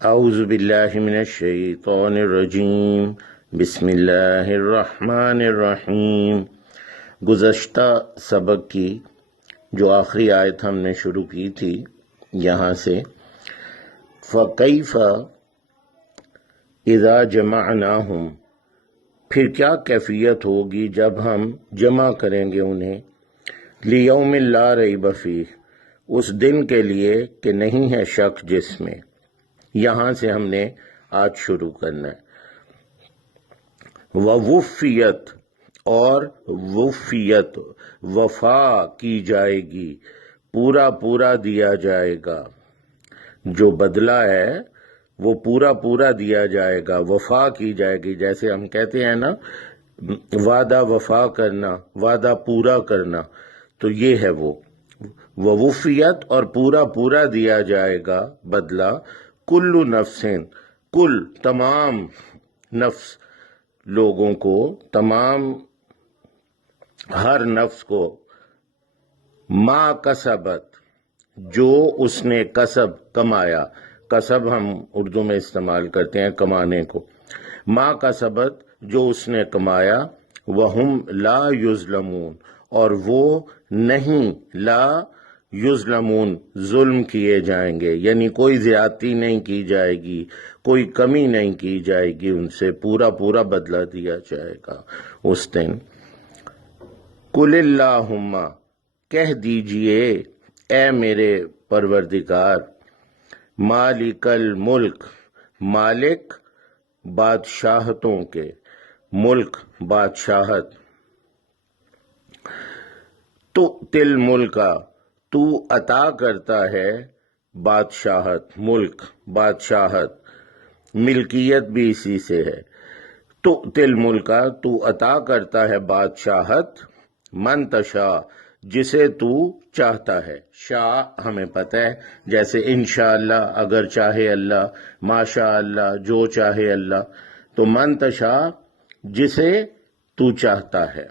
اعوذ باللہ من الشیطان الرجیم، بسم اللہ الرحمن الرحیم۔ گزشتہ سبق کی جو آخری آیت ہم نے شروع کی تھی یہاں سے، فَكَيْفَ اِذَا جَمَعْنَاهُمْ، پھر کیا کیفیت ہوگی جب ہم جمع کریں گے انہیں، لِيَوْمٍ لَا رَيْبَ فِيهِ، اس دن کے لیے کہ نہیں ہے شک جس میں۔ یہاں سے ہم نے آج شروع کرنا ہے۔ وَوُفِّيَتْ، اور وفیت وفا کی جائے گی، پورا پورا دیا جائے گا، جو بدلہ ہے وہ پورا پورا دیا جائے گا، وفا کی جائے گی۔ جیسے ہم کہتے ہیں نا، وعدہ وفا کرنا، وعدہ پورا کرنا، تو یہ ہے وہ وفیت، اور پورا پورا دیا جائے گا بدلہ، کل نفس، کل تمام نفس لوگوں کو، تمام ہر نفس کو، ما کسبت، جو اس نے کسب کمایا، کسب ہم اردو میں استعمال کرتے ہیں کمانے کو، ما کسبت جو اس نے کمایا، وہم لا یظلمون، اور وہ نہیں، لا یظلمون، ظلم کیے جائیں گے، یعنی کوئی زیادتی نہیں کی جائے گی، کوئی کمی نہیں کی جائے گی، ان سے پورا پورا بدلہ دیا جائے گا اس دن۔ قل اللہم، کہہ دیجئے اے میرے پروردگار، مالک الملک، مالک بادشاہتوں کے، ملک بادشاہت، تو تل ملکا، تو عطا کرتا ہے بادشاہت، ملک بادشاہت، ملکیت بھی اسی سے ہے، تو تل ملکا، تو عطا کرتا ہے بادشاہت، من تشاء، جسے تو چاہتا ہے، شاء ہمیں پتہ ہے، جیسے انشاءاللہ، اگر چاہے اللہ، ماشاء اللہ، جو چاہے اللہ، تو من تشاء جسے تو چاہتا ہے۔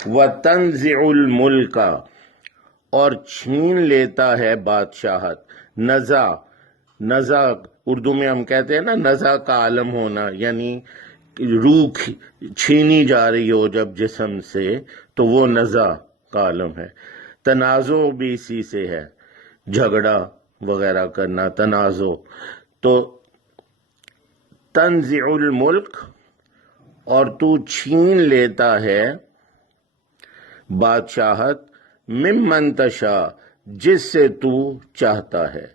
وَتَنزِعُ الْمُلْكَ، اور چھین لیتا ہے بادشاہت، نزع اردو میں ہم کہتے ہیں نا، نزع کا عالم ہونا، یعنی روح چھینی جا رہی ہو جب جسم سے، تو وہ نزع کا عالم ہے۔ تنازع بھی اسی سے ہے، جھگڑا وغیرہ کرنا، تنازع۔ تو تنزع الملک، اور تو چھین لیتا ہے بادشاہت، ممن تشاء، جس سے تو چاہتا ہے،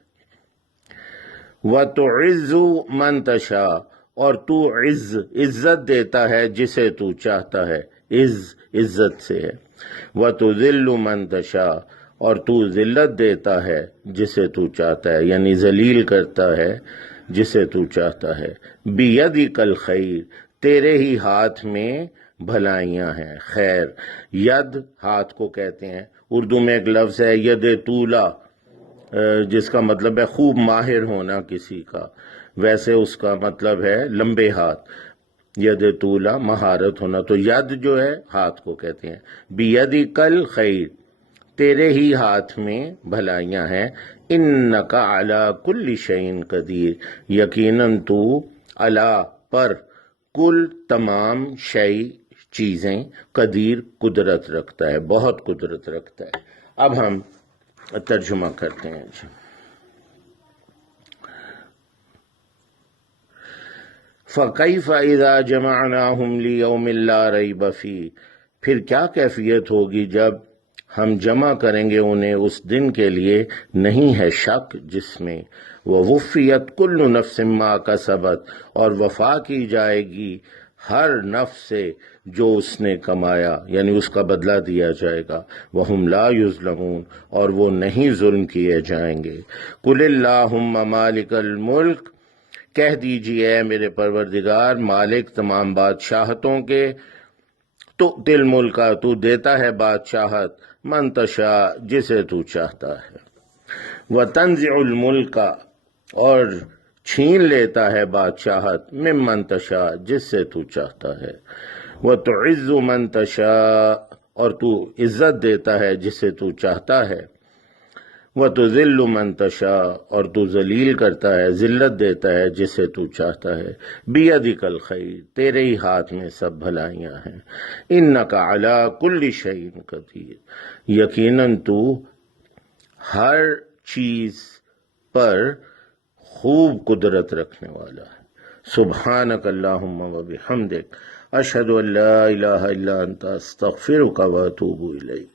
وتعز من تشاء، اور تو عزت دیتا ہے جسے تو چاہتا ہے، عزت سے ہے، وتذل من تشاء، اور تو ذلت دیتا ہے جسے تو چاہتا ہے، یعنی ذلیل کرتا ہے جسے تو چاہتا ہے۔ بیدک الخیر، تیرے ہی ہاتھ میں بھلائیاں ہیں، خیر۔ ید ہاتھ کو کہتے ہیں، اردو میں ایک لفظ ہے ید طولا، جس کا مطلب ہے خوب ماہر ہونا کسی کا، ویسے اس کا مطلب ہے لمبے ہاتھ، ید طولا مہارت ہونا، تو ید جو ہے ہاتھ کو کہتے ہیں۔ بیدک الخیر، تیرے ہی ہاتھ میں بھلائیاں ہیں، انک علی کل شیء قدیر، یقیناً تو علی پر، کل تمام شیء چیزیں، قدیر قدرت رکھتا ہے، بہت قدرت رکھتا ہے۔ اب ہم ترجمہ کرتے ہیں جی۔ فَكَيْفَ إِذَا جَمَعْنَاهُمْ لِيَوْمٍ لَا رَيْبَ فِيهِ، پھر کیا کیفیت ہوگی جب ہم جمع کریں گے انہیں اس دن کے لیے نہیں ہے شک جس میں، وَوُفِّيَتْ كُلُّ نَفْسٍ مَا كَسَبَتْ، اور وفا کی جائے گی ہر نفس سے جو اس نے کمایا، یعنی اس کا بدلہ دیا جائے گا، وَهُمْ لَا يُظْلَمُونَ، اور وہ نہیں ظلم کیے جائیں گے۔ قُلِ اللَّهُمَّ مَالِكَ الْمُلْكِ، کہہ دیجئے اے میرے پروردگار، مالک تمام بادشاہتوں کے، تو تل ملکا، تو دیتا ہے بادشاہت، من تشاء، جسے تو چاہتا ہے، وتنزع الملک، اور چھین لیتا ہے بادشاہت، ممن تشاء، جس سے تو چاہتا ہے، وتعز من تشاء، اور تو عزت دیتا ہے جسے تو چاہتا ہے، وَتُذِلُّ مَن تَشَاءُ اور تو ذلیل کرتا ہے، ذلت دیتا ہے جسے تو چاہتا ہے، بِیَدِکَ الْخَیْرُ تیرے ہی ہاتھ میں سب بھلائیاں ہیں، اِنَّکَ عَلیٰ کُلِّ شَیْءٍ قدیر یقیناً تو ہر چیز پر خوب قدرت رکھنے والا ہے۔ سبحانک اللہم و بحمدک اشہد ان لا الہ الا انت استغفرک و اتوب الیک۔